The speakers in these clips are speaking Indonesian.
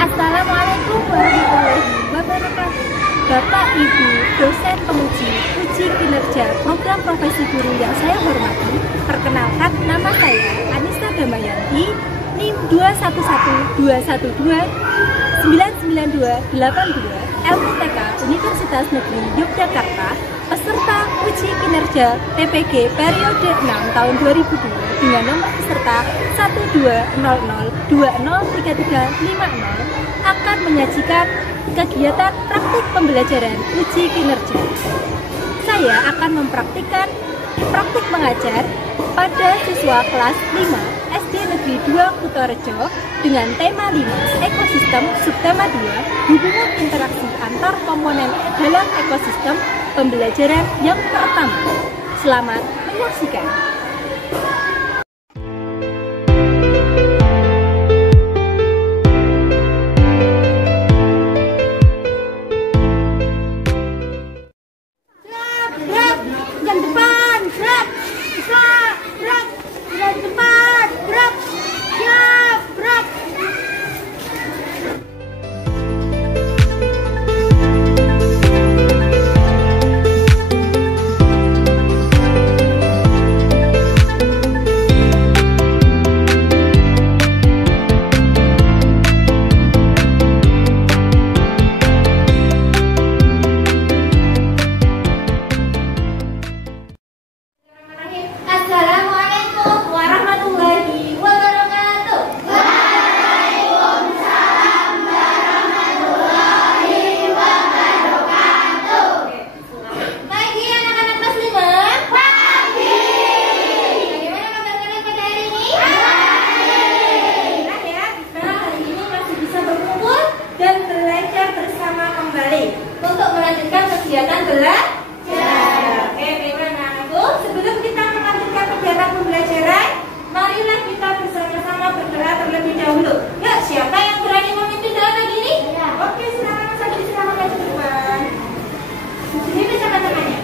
Assalamualaikum warahmatullahi wabarakatuh. Bapak, Ibu, dosen penguji uji kinerja program profesi guru yang saya hormati, perkenalkan, nama saya Anissa Damayanti, NIM 211291299282, LPTK Universitas Negeri Yogyakarta, peserta uji kinerja TPG periode 6 tahun 2002 dengan nomor peserta 1200203350 akan menyajikan kegiatan praktik pembelajaran uji kinerja. Saya akan mempraktikkan praktik mengajar pada siswa kelas 5 SD Negeri 2 Kutorejo dengan tema 5 ekosistem subtema 2 hubungan interaksi antar komponen dalam ekosistem pembelajaran yang pertama. Selamat menyaksikan. Untuk melanjutkan kegiatan belajar. Oke, bagaimana anakku? Sebelum kita melanjutkan kegiatan pembelajaran, marilah kita bersama-sama bergerak terlebih dahulu. Yuk, siapa yang berani memimpin dalam pagi ini? Oke, silakan saja silakan maju ke depan. Ini teman-temannya.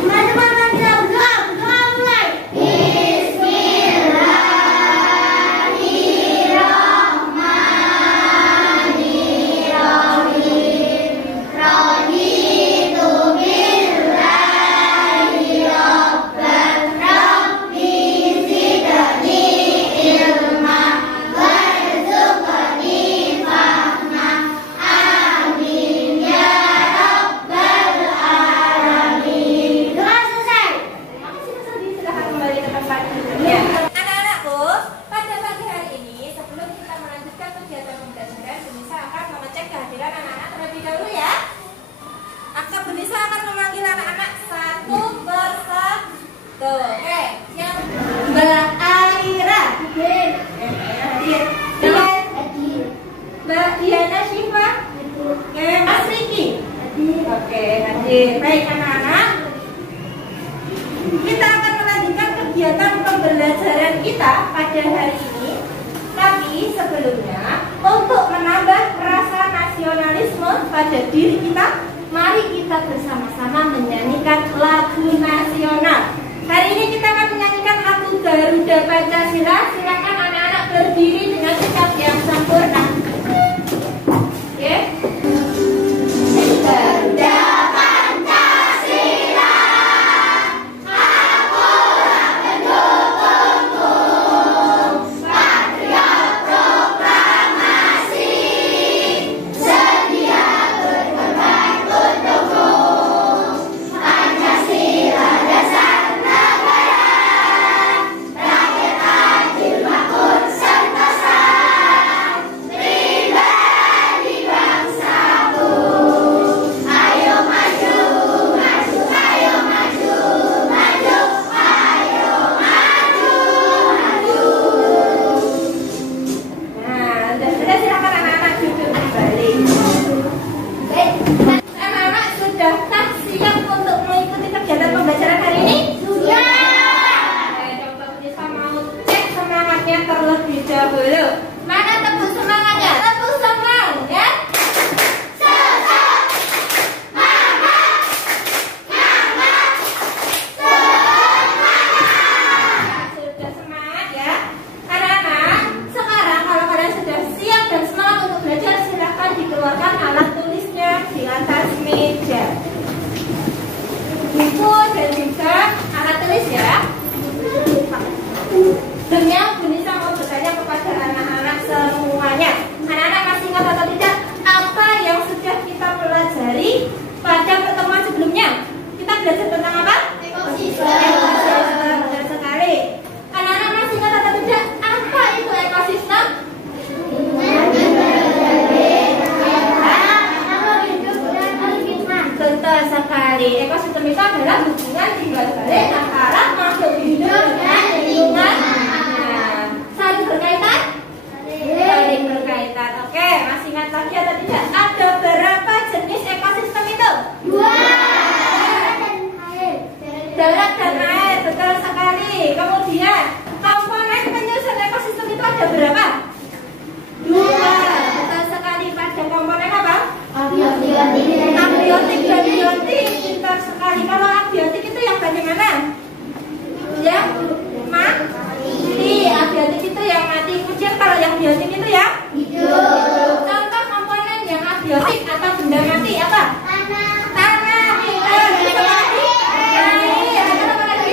Teman-teman, mulai. Baik anak-anak, kita akan melanjutkan kegiatan pembelajaran kita pada hari ini. Tapi sebelumnya, untuk menambah rasa nasionalisme pada diri kita, mari kita bersama-sama menyanyikan lagu nasional. Hari ini kita akan menyanyikan lagu Garuda Pancasila. Silakan anak-anak berdiri dengan sikap yang sempurna. Oke? Garuda betul sekali. Ekosistem itu adalah hubungan timbal balik antara makhluk hidup dan lingkungan. Nah, saling berkaitan? Saling berkaitan. Oke, masih ingat lagi atau tidak? Ada berapa jenis ekosistem itu? 2. Darat dan air, betul sekali. Kemudian komponen penyusun ekosistem itu ada berapa? 2. Betul sekali. Pada komponen apa? Abiotik dan biotik. Pintar sekali. Kalau abiotik itu yang bagaimana? Yang mati. Abiotik itu yang mati. Kemudian kalau yang biotik itu yang hidup. Contoh komponen yang abiotik atau benda mati apa? Tanah. Pintar sekali. Air. Apa lagi?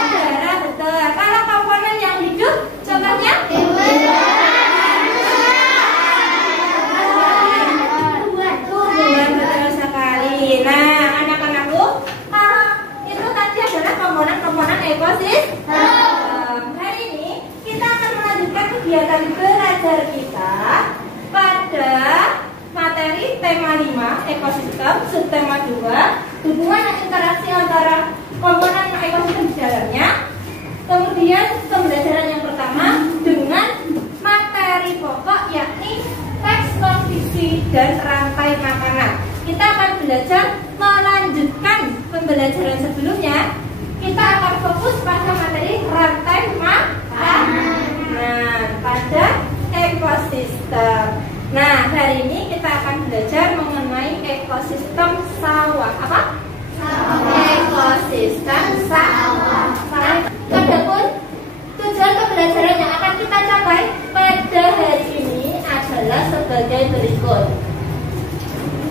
Udara. Betul. Kalau komponen yang hidup, contohnya? Nah, anak-anakku, kalau itu tadi adalah komponen-komponen ekosistem. Hari ini kita akan melanjutkan kegiatan belajar kita pada materi tema 5 ekosistem, subtema 2 hubungan dan interaksi antara komponen ekosistem di dalamnya. Kemudian pembelajaran yang pertama dengan materi pokok yakni teks non-fiksi dan rantai makanan. Kita akan belajar melanjutkan pembelajaran sebelumnya. Kita akan fokus pada materi rantai makanan pada ekosistem. Nah, hari ini kita akan belajar mengenai ekosistem sawah. Apa? Ekosistem sawah. Adapun tujuan pembelajaran yang akan kita capai pada hari ini adalah sebagai berikut.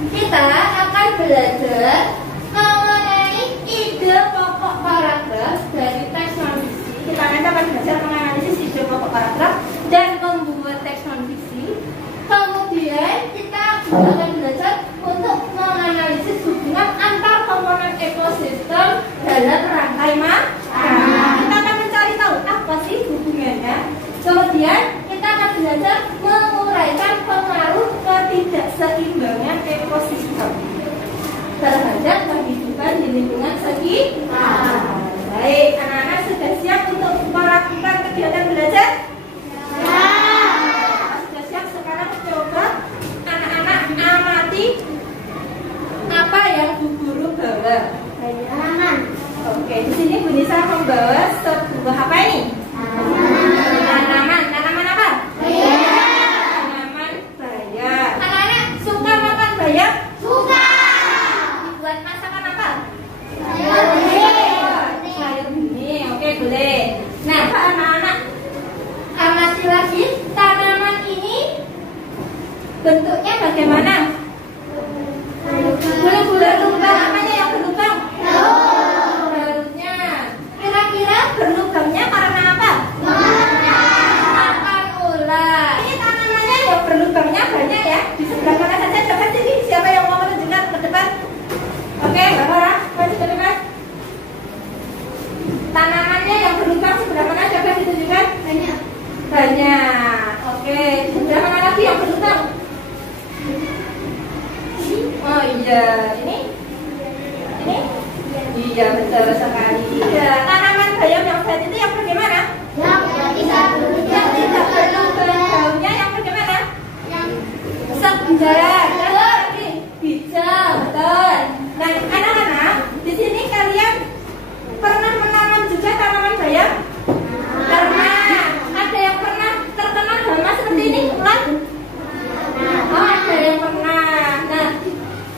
Kita akan belajar mengenai ide pokok paragraf dari teks non-fiksi. Kita nanti akan belajar menganalisis ide pokok paragraf dan membuat teks non-fiksi. Kemudian kita akan belajar untuk menganalisis hubungan antar komponen ekosistem dalam rantai makanan. Kita akan mencari tahu apa sih hubungannya. Kemudian kita akan belajar menguraikan pengaruh ketidakseimbangan ekosistem terhadap kehidupan di lingkungan sekitar. Baik, anak-anak sudah siap untuk melakukan kegiatan belajar? Ya. Sudah siap? Sekarang coba anak-anak amati apa yang Bu Guru bawa. Tanaman. Oke, di sini Bu Nisa membawa sebuah apa ini? Tanaman. Tanaman apa? Tanaman bayam. Anak-anak suka makan bayam? Suka. Buat masakan apa? Sayur bening. Oke, boleh. Nah, anak-anak amati lagi tanaman ini bentuknya bagaimana? Berlubang. Apanya yang berlubang? Daunnya. Kira-kira berlubangnya karena apa? Makan ulat. Ini tanamannya yang berlubangnya banyak ya. Di sebelah mana saja? Coba sini. Siapa yang mau menunjukkan ke depan? Oke, Mbak Farah, maju ke depan. Tanamannya yang berlubang sebelah mana? Coba ditunjukkan. Banyak. Oke, di sebelah mana lagi yang berlubang? Oh iya, ini? Iya, betul sekali. Iya, tanaman bayam yang sehat itu yang bagaimana? Yang tidak berlubang. Daunnya yang bagaimana? Segar. Lagi bijak, betul. Nah, anak-anak, di sini kalian pernah menanam juga tanaman bayam? Pernah. Ada yang pernah terkena hama seperti ini, ulat? Oh, ada yang pernah. Nah,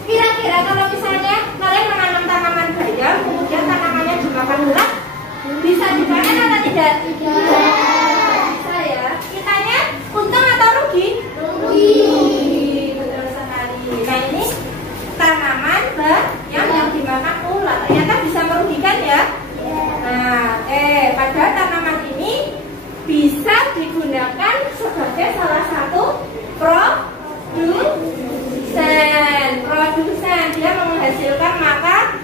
kira-kira kalau misalnya kalian menanam tanaman bayam, kemudian tanamannya dimakan ulat, bisa dipanen atau tidak? Bisa ya. Kitanya untung atau rugi? Rugi. Betul sekali. Nah, ini tanaman bayam yang dimakan ulat ternyata bisa merugikan ya. Nah, padahal tanaman ini bisa digunakan sebagai salah satu produsen. Dia menghasilkan makanan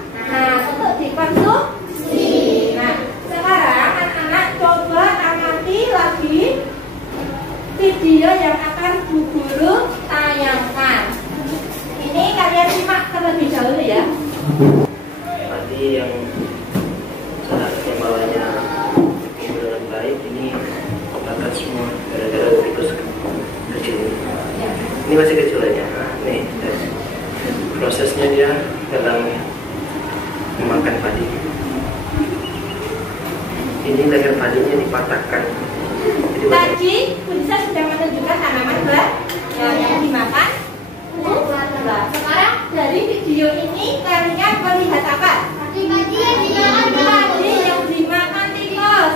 untuk dikonsumsi. Nah, sekarang anak-anak coba amati lagi video yang akan Bu Guru tayangkan. Ini kalian simak terlebih dahulu Padi yang seharusnya bawahnya tumbuh dengan baik ini bakal semua gara-gara tikus kecil ini. Ini masih kecil aja. Nah, nih prosesnya dia dalam memakan padi. Ini leher padinya dipatahkan. Tadi Punisa sudah menunjukkan tanaman yang dimakan. Sekarang dari video ini kalian melihat apa? Padi yang dimakan tikus.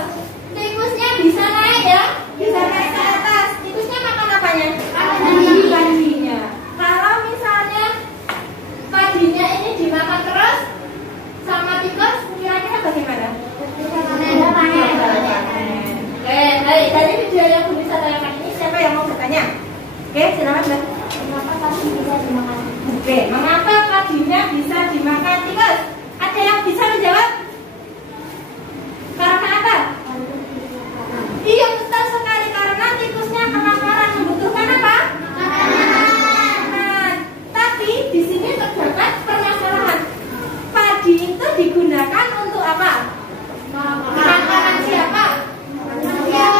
Tikusnya bisa naik ya? Bisa naik ke atas. Tikusnya makan apanya? Padinya. Kalau misalnya padinya ini dimakan terus sama tikus, kira-kira bagaimana? Oke, dari video yang Punisa tayangkan ini siapa yang mau bertanya? Oke, silakan Mbak. Mengapa padi bisa dimakan? Oke, mengapa padinya bisa dimakan tikus? Ada yang bisa menjawab? Karena apa? Iya, betul sekali, karena tikusnya kelaparan, membutuhkan apa? Makanan. Tapi di sini terdapat permasalahan. Padi itu digunakan untuk apa? Makanan siapa? Manusia.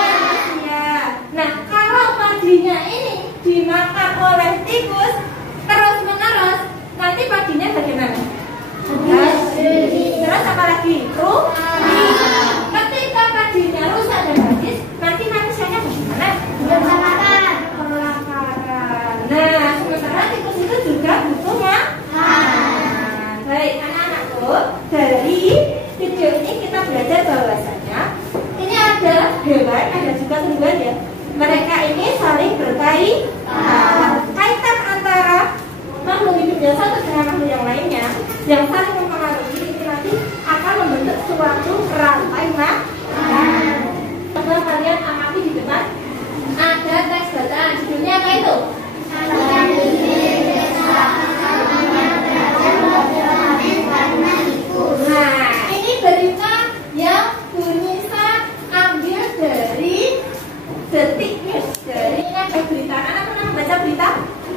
Nah, kalau padinya ini dimakan oleh tikus terus menerus, nanti padinya bagaimana? Terus apa lagi? Ketika padinya rusak dan habis, nanti manusianya bagaimana? Kelaparan. Nah, sementara tikus itu juga butuh makan. Baik, anak-anakku, dari video ini kita belajar bahwasanya ini ada hewan, ada juga tumbuhan ya. Mereka ini saling berkaitan. Kaitan antara makhluk hidup yang satu dengan makhluk yang lainnya yang saling mempengaruhi ini nanti akan membentuk suatu rantai makanan. Coba kalian amati di depan ada teks bacaan, judulnya apa itu? Nah, ini berita yang Punisa ambil dari Detik News. Dari ini ada berita. Anak pernah membaca berita?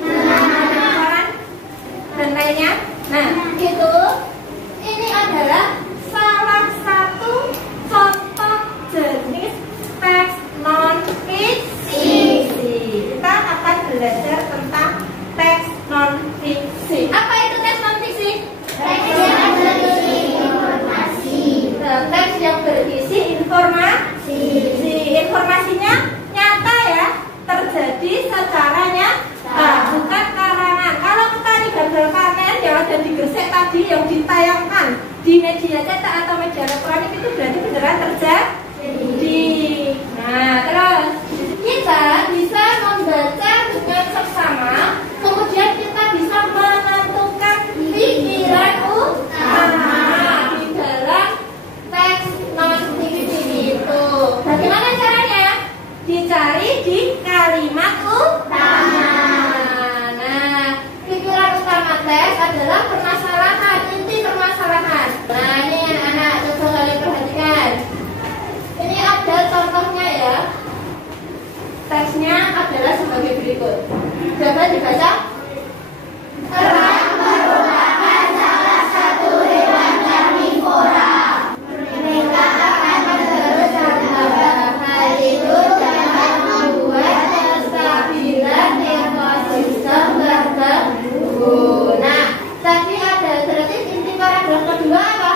Koran dan lainnya. Nah, itu ini adalah salah satu contoh jenis teks non fiksi. Kita akan belajar tentang teks non fiksi. Apa itu teks non fiksi? Teks yang berisi informasi. Teks yang berisi informasi. Informasinya nyata ya, terjadi secara nyata, bukan karangan. Kalau petani gagal panen yang ada di Gresik tadi yang ditayangkan di media cetak atau media elektronik itu berarti beneran terjadi. Nah, terus kita bisa membaca dengan seksama, kemudian kita bisa menentukan pikiran utama di dalam teks non fiksi itu. Bagaimana caranya? Dicari di kalimat utama. Nah, pikiran utama teks adalah permasalahan, inti permasalahan. Nah, ini anak-anak coba kalian perhatikan. Ini ada contohnya ya. Teksnya adalah sebagai berikut. Coba dibaca. Kerang merupakan salah satu hewan karnivora. Mereka akan terus berkembang. Hal itu dapat membuat kestabilan ekosistem berganggu. Nah, tadi ada berarti inti paragraf kedua apa?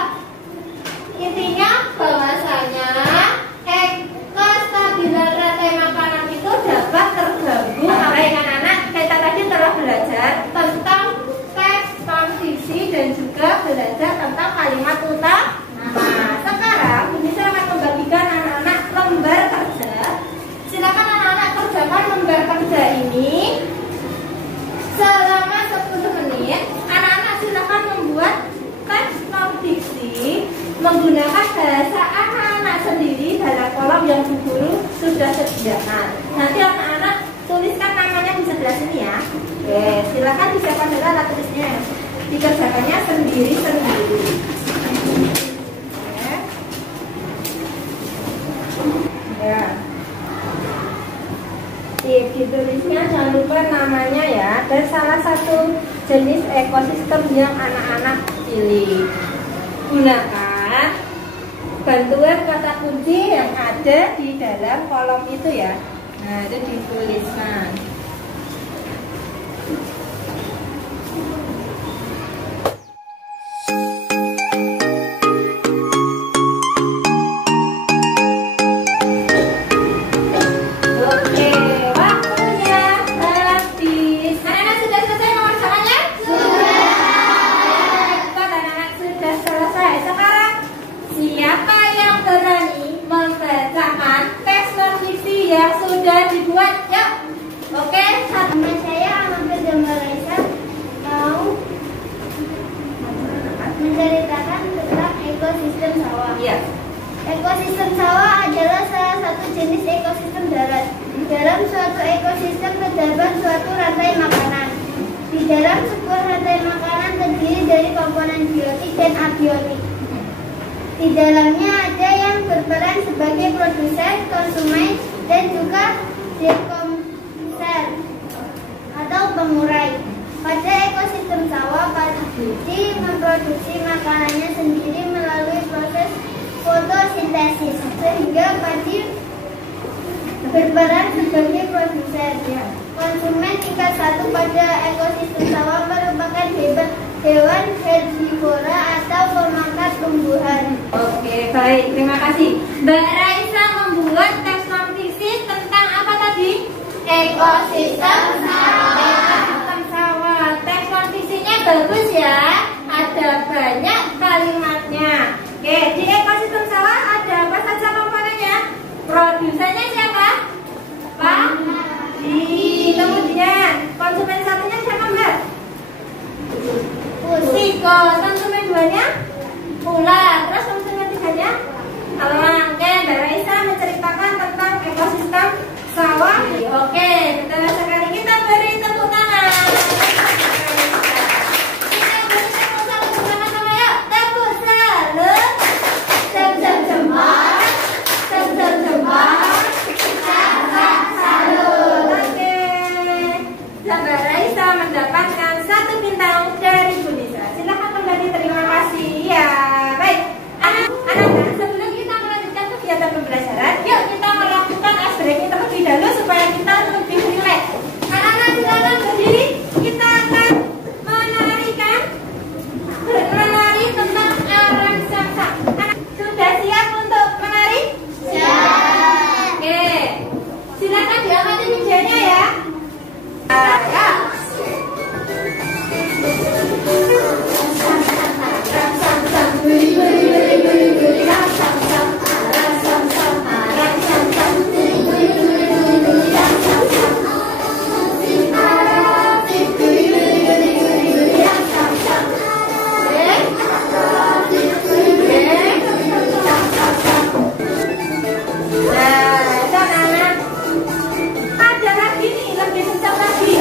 Intinya bahwasanya kestabilan rantai makanan itu dapat terganggu. Baik anak-anak, kita tadi telah belajar tentang teks non fiksi dan juga belajar tentang kalimat utama. Nah, sekarang Punisa akan membagikan anak-anak lembar kerja. Silakan anak-anak kerjakan lembar kerja ini selama 10 menit. Anak-anak silakan membuat teks non fiksi menggunakan bahasa anak-anak sendiri dalam kolom yang Bu Guru sudah sediakan. Nanti anak-anak tuliskan namanya di sebelah sini ya. Oke, silakan disiapkan dulu alat tulisnya. Dikerjakannya sendiri-sendiri. Ya. Ditulisnya jangan lupa namanya ya. Dan salah satu jenis ekosistem yang anak-anak pilih. Gunakan bantuan kata kunci yang ada di dalam kolom itu ya. Nah, itu dituliskan. Oke, waktunya habis. Anak-anak sudah selesai mengerjakannya? Anak-anak sudah selesai. Sekarang siapa yang berani membacakan teks non-fiksi yang sudah dibuat? Yuk. Oke, Nama saya Ahmad Jamalaisa mau menceritakan tentang ekosistem sawah. iya. Ekosistem sawah adalah salah satu jenis ekosistem darat. Dalam suatu ekosistem terdapat suatu rantai makanan. Di dalam sebuah rantai makanan terdiri dari komponen biotik dan abiotik. Di dalamnya ada yang berperan sebagai produsen, konsumen, dan juga dekomposer atau pengurai. Pada ekosistem sawah, padi memproduksi makanannya sendiri melalui proses fotosintesis, sehingga padi berperan sebagai produsen. Konsumen tingkat satu pada ekosistem sawah merupakan hewan herbivora atau pemangkat tumbuhan. Oke, baik. Terima kasih. Mbak Raisa membuat teks non-fiksi tentang apa tadi? Ekosistem Ekosistem sawah. Teks non-fiksinya bagus ya. Ada banyak kalimatnya. Oke, di ekosistem sawah ada apa saja komponennya? Produsennya siapa? Padi. Kemudian konsumen satunya siapa, Mbak? Siko. Konsumen duanya? Ular. Terus konsumen tiganya? Elang. Oke, Mbak Raisa menceritakan tentang ekosistem sawah. Oke, setelah sekali kita beri tepuk tangan. Kita beri tepuk tangan bersama-sama yuk. Tepuk salut. Jam-jam jempol. Jam-jam jempol. Salam salut. Oke. Mbak Raisa mendapatkan 1 bintang dari Bu Nisa. Silakan kembali, terima kasih. Ya, baik. Anak-anak, sebelum kita melanjutkan kegiatan pembelajaran, yuk kita melakukan ice breaking terlebih dahulu supaya kita lebih rileks. Anak-anak silakan berdiri. Kita akan menari tentang aran samsak. Anak sudah siap untuk menari? Siap. Oke. Silakan diangkat mejanya ya. Ya. Ada lagi nih, lebih kencang lagi.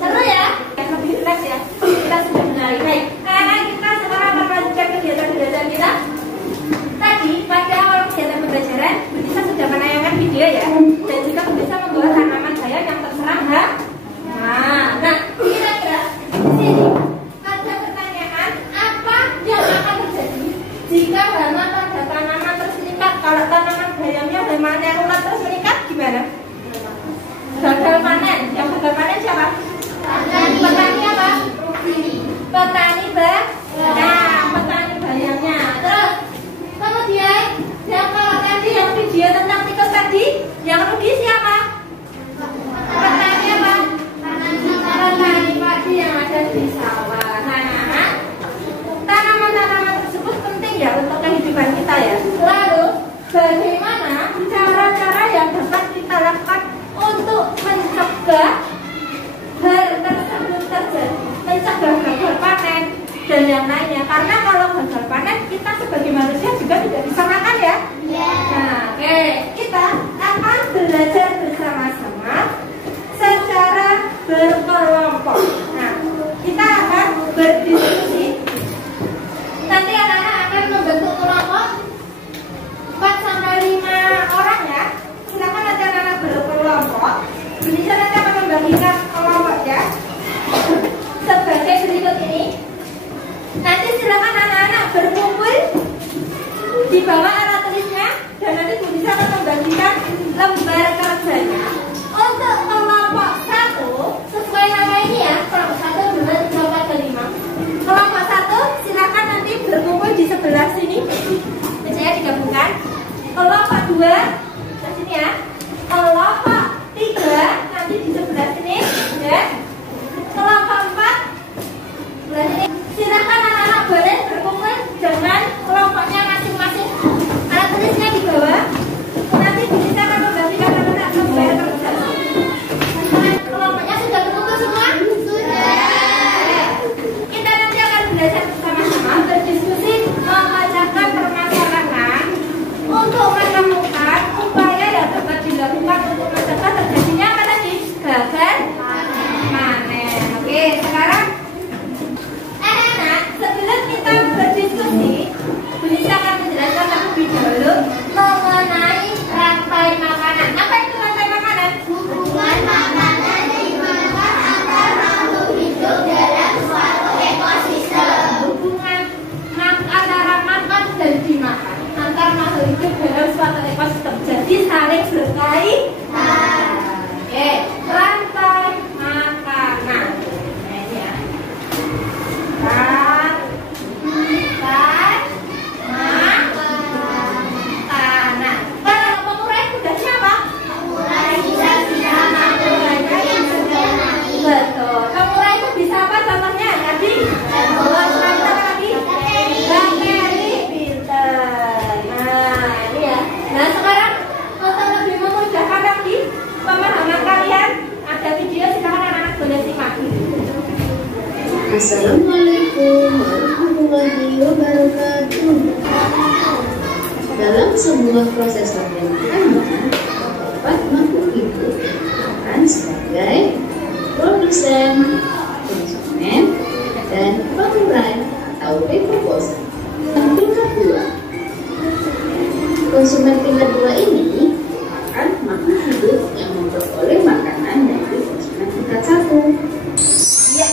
Seru ya? Lebih rileks ya. Kita sudah menari. Baik, kita sekarang melanjutkan kegiatan-kegiatan kita. Tadi pada awal kegiatan pembelajaran, Bu Nisa sudah menayangkan video ya, dan juga Bu Nisa membawa tanaman bayam yang terserang nah, kira-kira di sini ada pertanyaan apa yang akan terjadi jika hama pada tanaman terus meningkat? Kalau tanaman bayamnya hama-nya rulat terus meningkat gimana? Gagal panen. Yang gagal panen siapa? Petani apa? Petani petani bayamnya. Terus kemudian yang kalau tadi yang video tentang tikus tadi, yang rugi siapa? Petani apa? Petani padi yang ada di sawah. Nah, tanaman-tanaman tersebut penting ya untuk kehidupan kita ya. Lalu bagaimana cara-cara yang dapat kita lakukan untuk mencegah hal tersebut terjadi, mencegah gagal panen dan yang Assalamualaikum warahmatullahi wabarakatuh. Dalam sebuah proses pemerintahan, dapat mampu itu akan sebagai produsen, konsumen, dan pengurai atau proposer. Tingkat 2. Konsumen tingkat 2 ini akan makhluk hidup yang memperoleh makanan dari konsumen tingkat 1. Ya,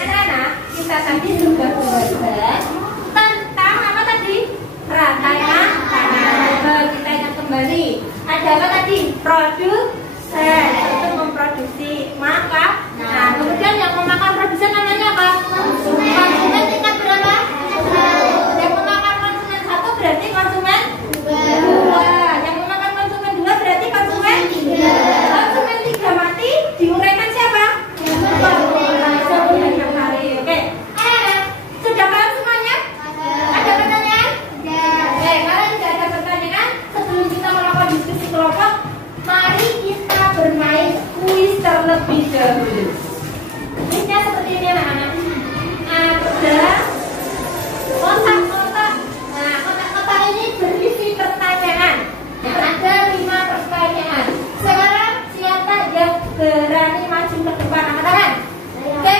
anak-anak, kita tadi sudah belajar tentang apa tadi? Rantai makanan. Kita ingat kembali. Ada apa tadi? Produsen, itu memproduksi makanan. Nah, kemudian yang memakan produsen namanya apa? Konsumen tingkat berapa? Yang memakan konsumen 1 berarti konsumen 2. Yang memakan konsumen 2 berarti konsumen 3. Konsumen 3 mati diuraikan siapa? Oke, sudah paham semuanya? Ada pertanyaan? Oke, kalau tidak ada pertanyaan, sebelum kita melakukan diskusi kelompok, mari kita bermain kuis terlebih dahulu. Kuisnya seperti ini anak-anak. Ada kotak-kotak. Nah, kotak-kotak ini berisi pertanyaan. Ada 5 pertanyaan. Sekarang siapa yang berani maju ke depan? Angkat tangan. Oke?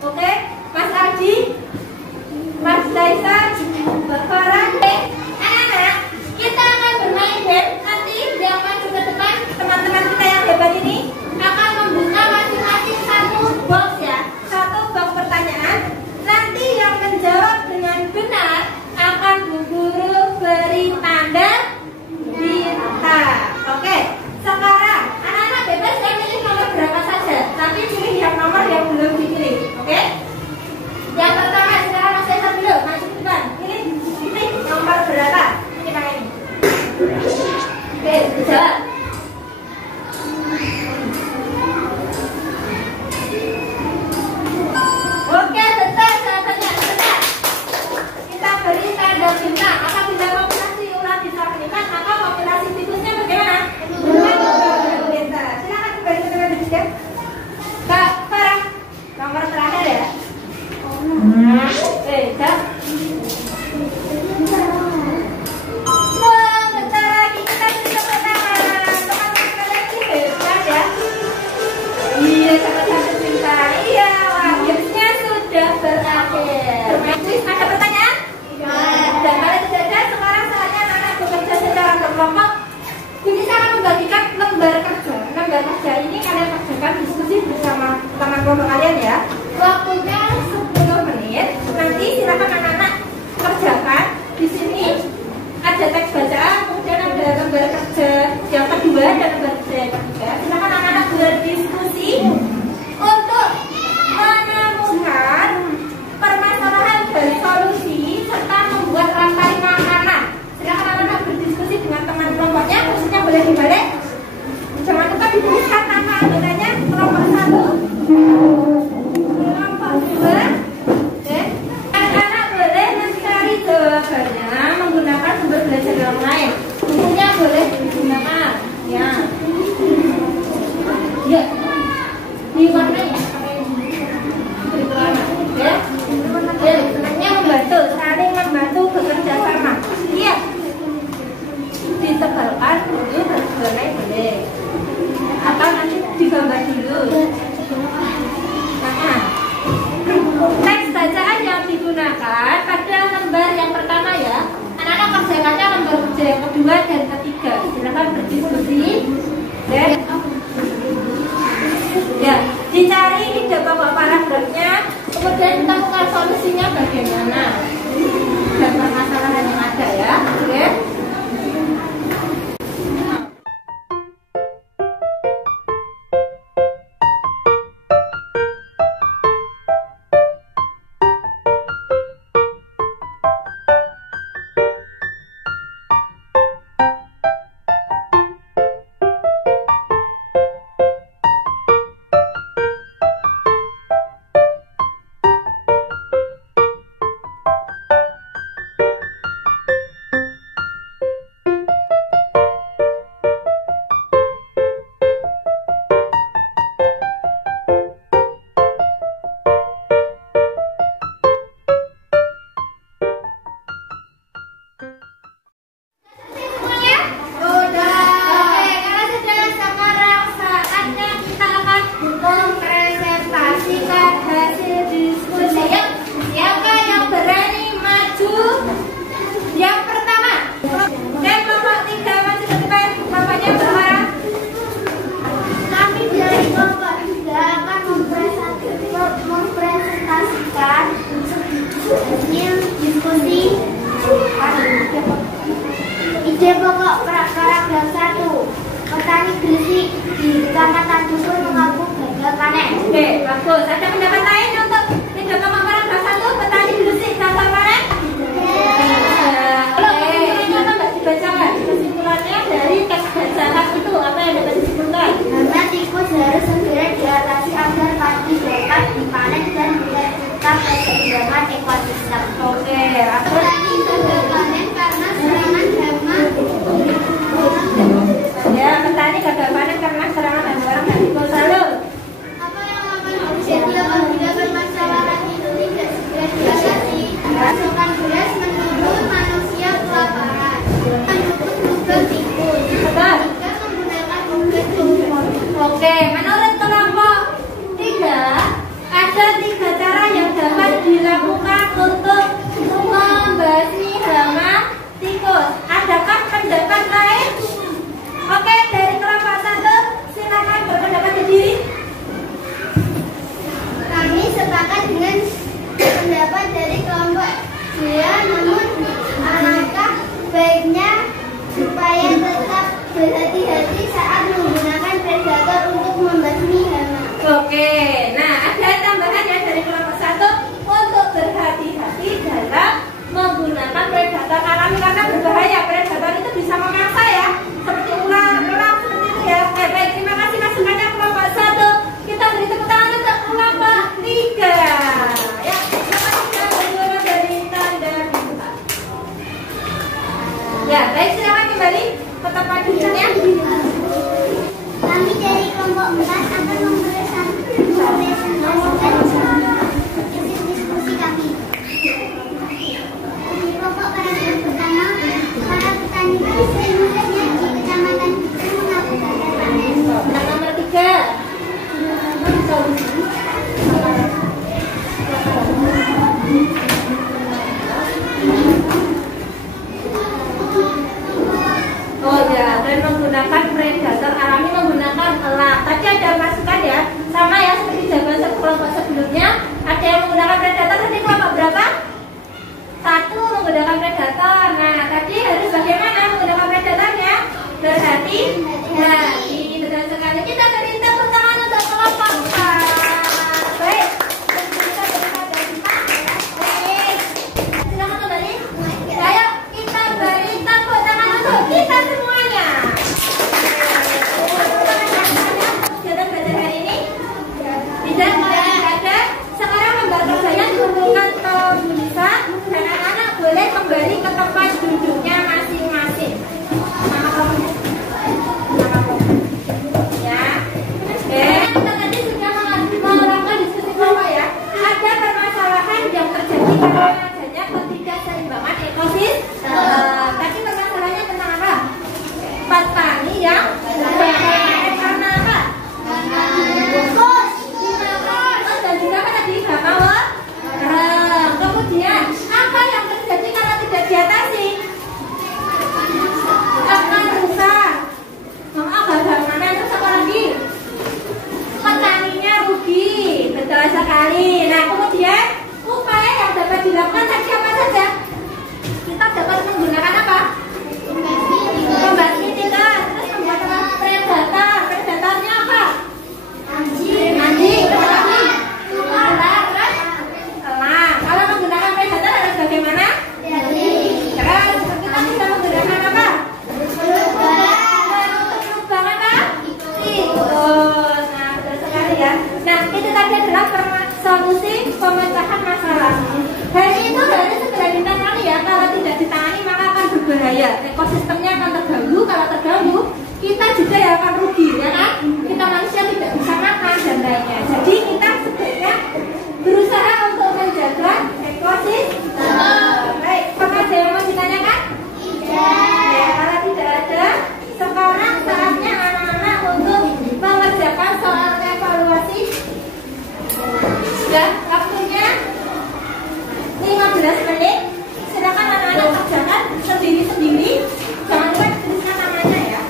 Oke? Mas Aldi, Mas Daisa, Mbak Farah. Anak-anak, kita akan bermain game. Nanti yang maju ke depan, teman-teman kita yang hebat ini akan membuka masing-masing satu box ya. Satu box pertanyaan. Nanti yang menjawab dengan benar akan Bu Guru beri tanda bintang. Oke, sekarang anak-anak bebas ya pilih nomor berapa saja, tapi pilih yang nomor yang belum dipilih. Oke? Yang pertama sekarang Mas Daisa dulu, maju ke depan. Pilih nomor berapa? Ini pakai ini. Oke, dijawab. Oke, betul jawabannya, betul. Kita beri tanda bintang. Apabila populasi ulat disabilitas, maka populasi tikusnya bagaimana? Bintang. Silakan kembali ke teman diskusi. Kak Farah, nomor terakhir ya. Kak. Wah, bentar lagi kita bisa pertama. Teman-teman kalian ini hebat ya. Iya, sama-sama bintang. Iya, wah, gamesnya sudah berakhir. Bermain kuis, ada pertanyaan? Dan kalau tidak ada, sekarang saatnya anak-anak bekerja secara berkelompok. Kita akan membagikan lembar kerja. Lembar kerja ini kalian kerjakan diskusi bersama teman kelompok kalian ya. Waktunya 10 menit. Nanti silakan anak-anak kerjakan. Di sini ada teks bacaan, kemudian ada lembar kerja yang kedua dan lembar kerja yang ketiga. Silakan anak-anak berdiskusi untuk menemukan permasalahan dan solusi serta membuat rantai makanan. Silakan anak-anak berdiskusi dengan teman kelompoknya, khususnya boleh dibalik. Jangan lupa dituliskan nama anggotanya, kelompok 1, kelompok 2. Anak-anak boleh mencari jawabannya menggunakan sumber belajar Oke, menurut kelompok 3 ada 3 cara yang dapat dilakukan untuk membasmi hama tikus. Adakah pendapat lain? Oke, dari kelompok 1 silakan berpendapat sendiri. Kami sepakat dengan pendapat dari kelompok 2, namun alangkah baiknya supaya tetap berhati-hati saat menggunakan predator untuk membasmi hama. Oke, nah ada tambahannya dari kelompok 1 untuk berhati-hati dalam menggunakan predator alami karena berbahaya. Predator itu bisa memangsa ya, seperti ular, seperti itu ya. Baik, terima kasih masukannya kelompok 1. Kita beri tepuk tangan untuk kelompok 3. Ya, dari tanda bintang. Ya, baik, silakan kembali ke tempat duduknya. Kami dari kelompok 4 akan mempresentasikan diskusi kami. Di kelompok paragraf pertama, para petani sering mudahnya di kecamatan itu melakukan panen. Nomor 3. Oh ya, dan menggunakan predator alami menggunakan elang. Tadi ada masukan ya, sama ya seperti jawaban kelompok sebelumnya. Ada yang menggunakan predator, tadi kelompok berapa? 1 menggunakan predator. Nah, tadi harus bagaimana menggunakan predatornya? Berhati-hati. Betul sekali. Kita beri tepuk tangan untuk kelompok 4. Baik. Silakan kembali. Ayo kita beri tepuk tangan untuk kita semuanya. Kegiatan belajar hari ini tidak ada. Sekarang lembar kerjanya dikumpulkan ke tulisan dan anak-anak boleh kembali ke tempat duduknya masing-masing. Nama kamu? Ya. Kita tadi sudah melakukan diskusi kelompok ya. Ada permasalahan yang terjadi karena adanya ketidakseimbangan ekosistem. Tadi permasalahannya tentang apa? Petani yang karena apa? Dan juga apa tadi? Bakawan. Kemudian apa yang terjadi kalau tidak diatasi? Akan rusak. Bagaimana terus apa lagi? Petaninya rugi. Betul sekali. Nah, kemudian upaya yang dapat dilakukan tadi apa saja? Kita dapat menggunakan apa? Membasmi tikus. Terus membuat apa? Predator. Predatornya apa? Anjing. Ular. Terus elang. Kalau menggunakan predator harus bagaimana? Terus kita bisa menggunakan apa? Lubang apa? Tikus. Nah, betul sekali ya. Nah, itu tadi adalah solusi pemecahan masalah. Hari itu harus segera ditangani ya. Kalau tidak ditangani maka akan berbahaya. Ekosistemnya akan terganggu. Kalau terganggu, kita juga yang akan rugi, ya kan? Kita manusia tidak bisa makan dan lainnya. Jadi kita sebaiknya berusaha untuk menjaga ekosistem. Baik, apakah ada yang mau ditanyakan? Ya, kalau tidak ada, sekarang saatnya anak-anak untuk mengerjakan soal evaluasi. Ya, waktunya 15 menit. Silakan anak-anak kerjakan sendiri-sendiri. Jangan lupa tuliskan namanya ya.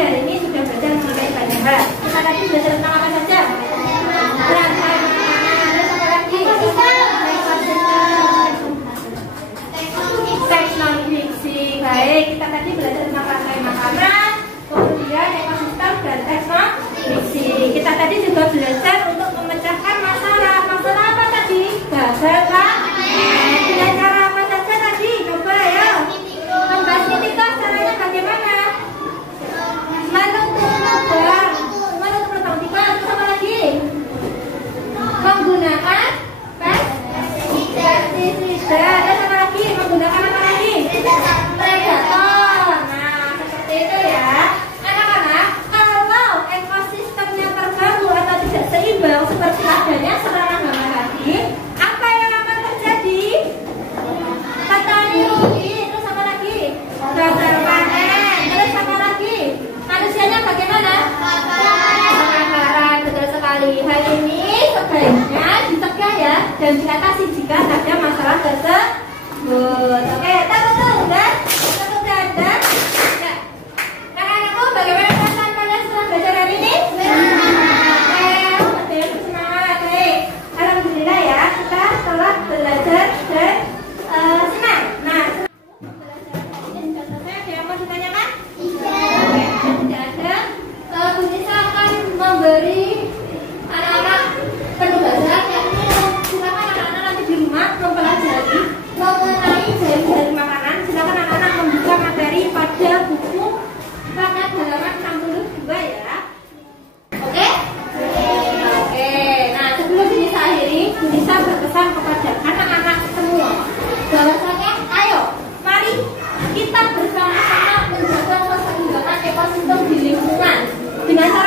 hari ini sudah belajar mengenai banyak hal. Kita tadi belajar tentang apa saja? Rantai makanan. Terus apa lagi? Teknologi. Baik, kita tadi belajar tentang rantai makanan, kemudian ekosistem dan teknologi. Kita tadi juga belajar untuk memecahkan masalah. Masalah apa tadi? Gagal panen. Dengan cara apa saja tadi? Coba ya. Membahas titikos caranya bagaimana? Menutup lubang. Menutup lubang tikus. Terus apa lagi? Menggunakan pestisida. Dan apa lagi? Menggunakan apa lagi? Predator. Nah, seperti itu ya. Anak-anak, kalau ekosistemnya terganggu atau tidak seimbang seperti adanya serana gambar tadi, apa yang akan terjadi? Petani rugi. Terus apa lagi? Gagal panen. Terus apa lagi? Manusianya bagaimana? Kebakaran. Betul sekali. Hal ini sebaiknya dicegah ya dan diatasi jika ada masalah tersebut. Oke, betul dan ya. Anak-anakku, bagaimana perasaan kalian setelah belajar hari ini? Semangat. Alhamdulillah ya, kita telah belajar dan senang. Nah, pembelajaran ini sudah selesai. Ada yang mau ditanyakan? Tidak ada. Bu Nisa akan memberi anak-anak penugasan yang silakan anak-anak nanti di rumah mempelajari mengenai jari-jari makanan. Silakan anak-anak membuka materi pada buku paket halaman 62 ya. Oke? Oke. Nah, sebelum Bu Nisa akhiri, Bu Nisa berpesan kepada anak-anak semua bahwasanya ayo, mari kita bersama-sama menjaga keseimbangan ekosistem di lingkungan dengan cara